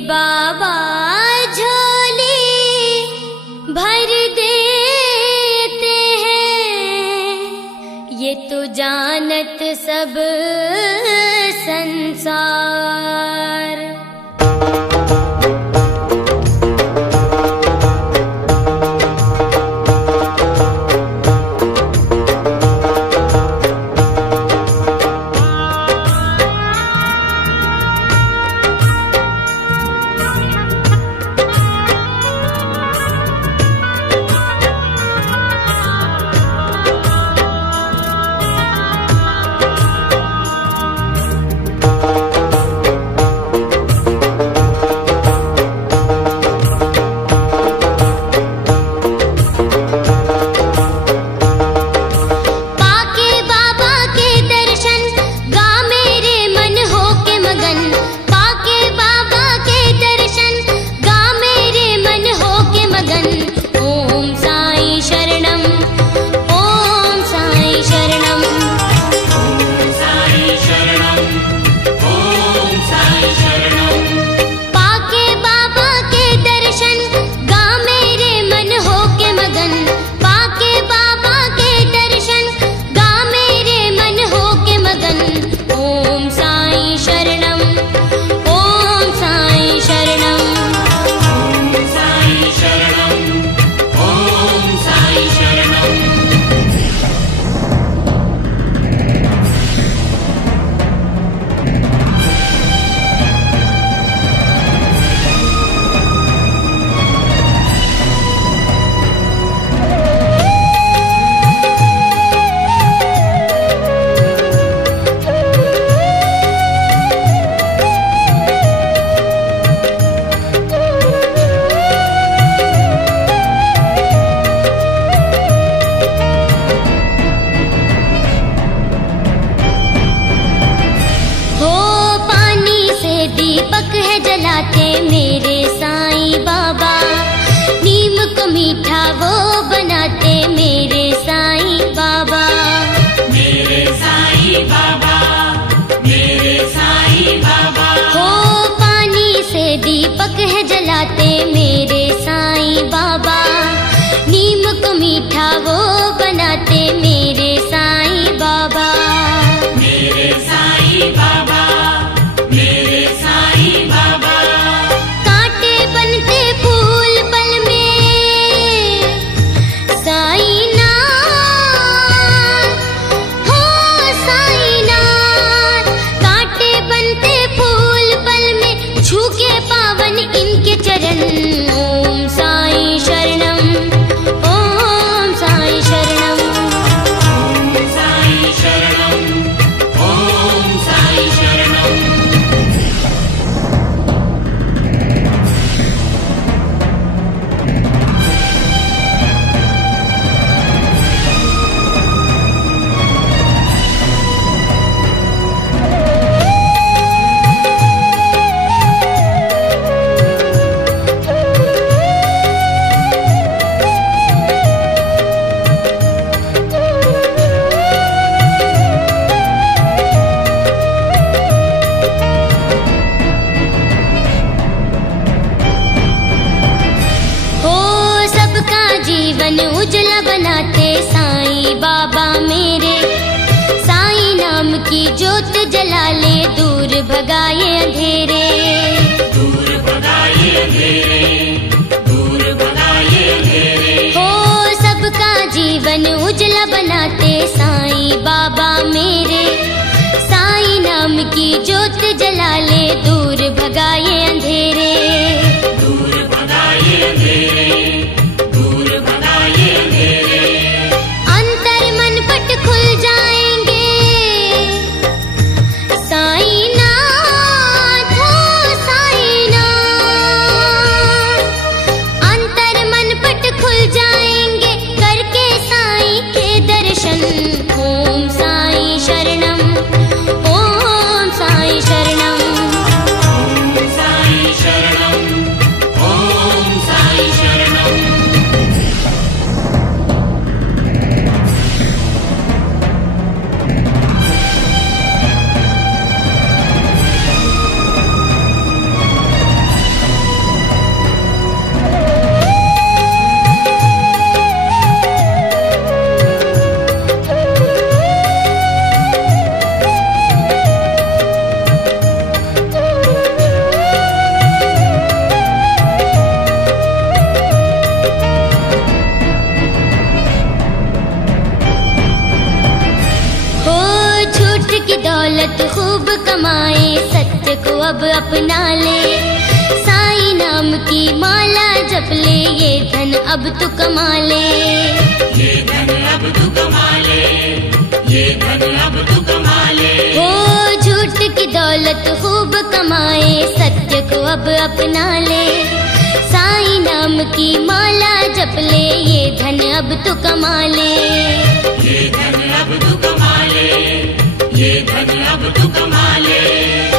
बाबा झोली भर देते हैं, ये तो जानत सब संसार। दीपक है जलाते मेरे साईं बाबा, नीम को मीठा वो बनाते मेरे साईं बाबा। मेरे साईं बाबा, मेरे साईं बाबा। हो पानी से दीपक है जलाते मेरे साईं बाबा, नीम को मीठा वो बनाते मेरे साईं बाबा। मेरे साईं बाबा, मेरे साईं बाबा। कांटे बनते फूल पल में साईं नाथ, हो साईं नाथ। कांटे बनते फूल पल में छू के पावन इनके चरण। ओम साईं शरणम, ओम साईं शरणम। ओम साईं शरणम, ओम साईं शरणम। जीवन उजला बनाते साईं बाबा मेरे, साईं नाम की ज्योत जला ले दूर भगाए अंधेरे। दूर भगाए अंधेरे, दूर भगाए अंधेरे। हो सबका जीवन उजला बनाते साईं बाबा मेरे, साईं नाम की ज्योत जला ले दूर भगाए अंधेरे। दूर भगाए अंधेरे, दूर भगाए अंधेरे। अंतर मन पट खुल जाएंगे साईं नाथ, हो साईं नाथ। अंतर मन पट खुल जाएंगे करके साईं के दर्शन। ओम साईं शरणम, ओम साईं शरणम। अब अपना ले। साईं नाम की माला जप ले, ये धन अब तू कमा ले। ये धन अब तू कमा ले, ये धन अब तू कमा ले। हो झूठ की दौलत खूब कमाए, सत्य को अब अपना ले। साईं नाम की माला जप ले, ये धन अब तू कमा ले। ये धन अब तू कमा ले, ये धन अब तू कमा ले।